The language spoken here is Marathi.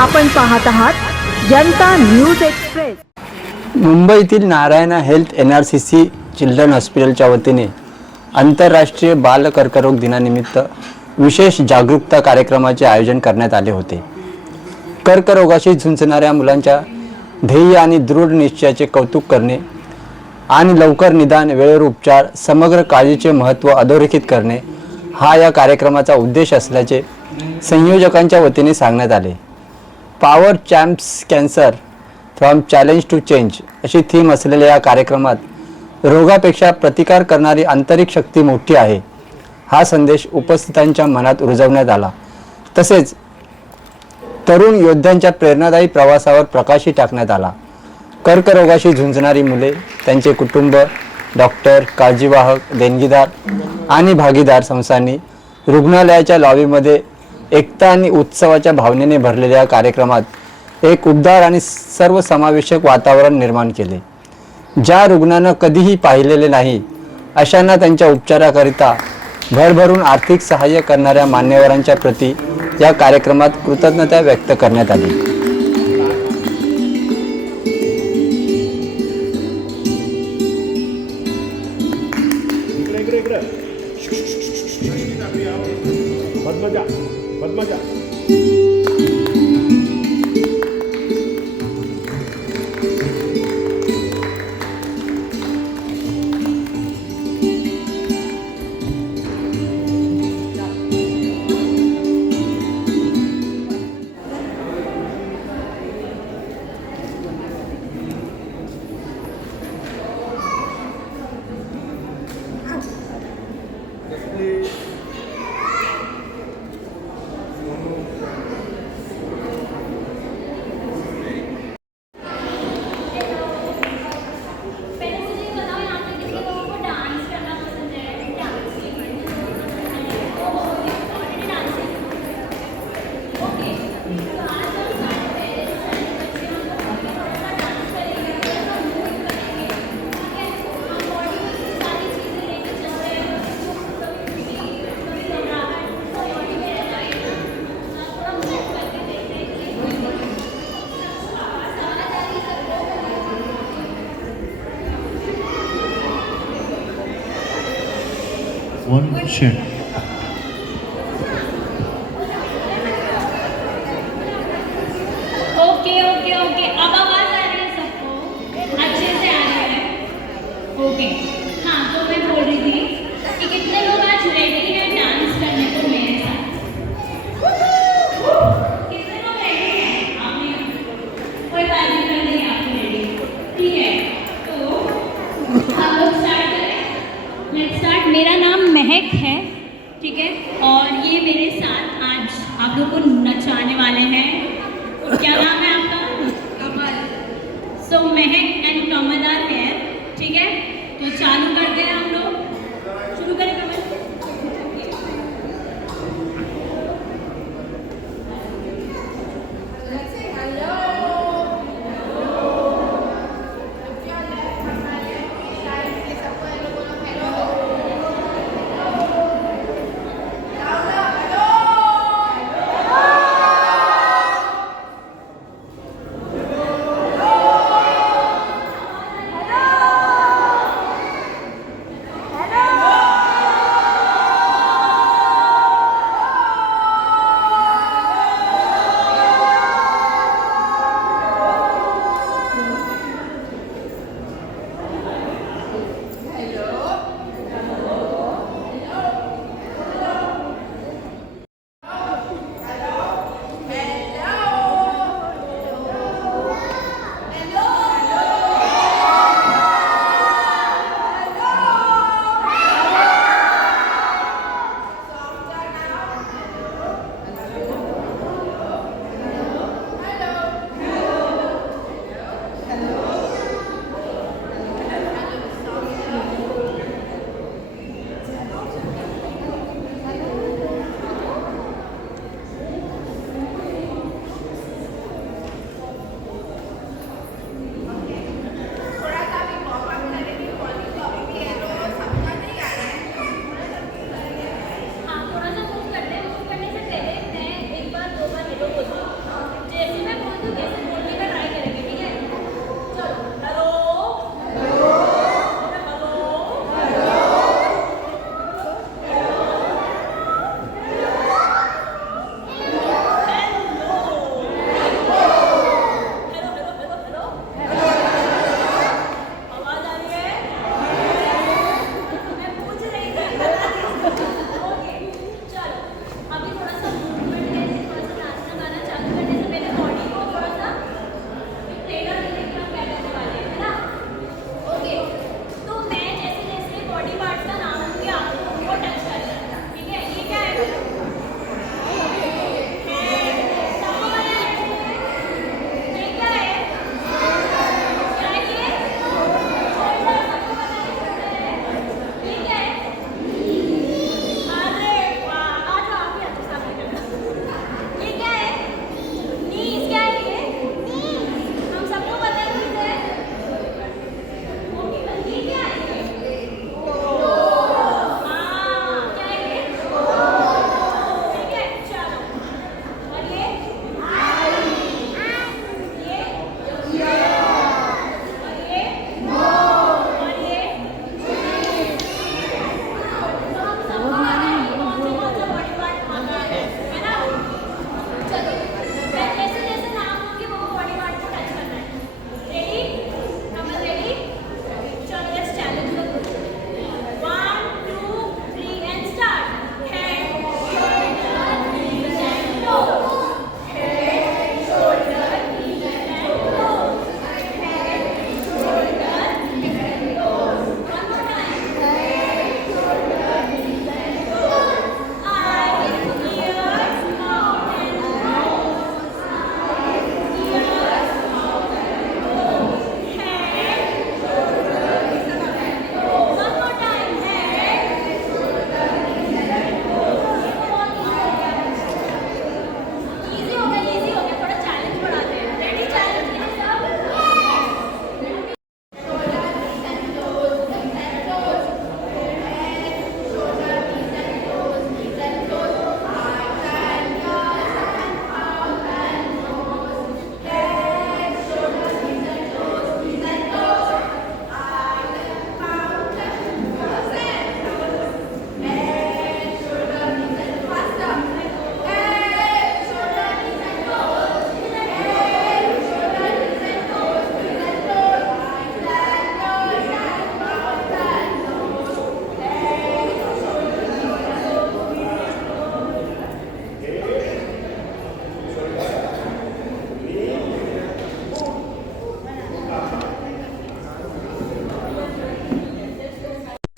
आपण पाहत आहात जनता न्यूज एक्सप्रेस. मुंबईतील Narayana health N R C C children हॉस्पिटलच्या वतीने आंतरराष्ट्रीय बाल कर्करोग दिनानिमित्त विशेष जागरूकता कार्यक्रमाचे आयोजन करण्यात आले होते. कर्करोगाशी झुंजणाऱ्या मुलांच्या ध्येय आणि दृढ निश्चयाचे कौतुक करणे आणि लवकर निदान वेळेवर उपचार समग्र काळजीचे महत्त्व अधोरेखित करणे हा या कार्यक्रमाचा उद्देश असल्याचे संयोजकांच्या वतीने सांगण्यात आले. Power champs cancer from challenge to change अशी थीम असलेल्या या कार्यक्रमात रोगापेक्षा प्रतिकार करणारी आंतरिक शक्ती मोठी आहे. हा संदेश उपस्थितांच्या मनात रुजवण्यात आला. तसेच तरुण योद्ध्यांच्या प्रेरणादायी प्रवासावर प्रकाशही टाकण्यात आला. कर्करोगाशी झुंजणारी मुले त्यांचे कुटुंब डॉक्टर काळजीवाहक देणगीदार आणि भागीदार संस्थांनी रुग्णालयाच्या लॉबीमध्ये एकता आणि उत्सवाच्या भावनेने भरलेल्या कार्यक्रमात एक उबदार आणि सर्वसमावेशक वातावरण निर्माण केले. ज्या रुग्णानं कधीही पाहिलेले नाही अशांना त्यांच्या उपचाराकरिता भरभरून आर्थिक सहाय्य करणाऱ्या मान्यवरांच्या प्रती या कार्यक्रमात कृतज्ञता व्यक्त करण्यात आली. One share. Okay okay okay अब आवाज़ आ रही है सबको? अच्छे से आ रही है। ओके हाँ तो मैं बोल रही थी कि कितने लोग आज रेडी हैं डांस करने को मेरे साथ? कितने लोग रेडी हैं? आप कोई बात नहीं कर नहीं आप रेडी ठीक है तो हम लोग स्टार्ट करें। लेट्स स्टार्ट मेरा नाम महक है ठीक है? और ये मेरे साथ आज आप लोग को नचाने वाले हैं। क्या नाम है आपका? कमल। सो महक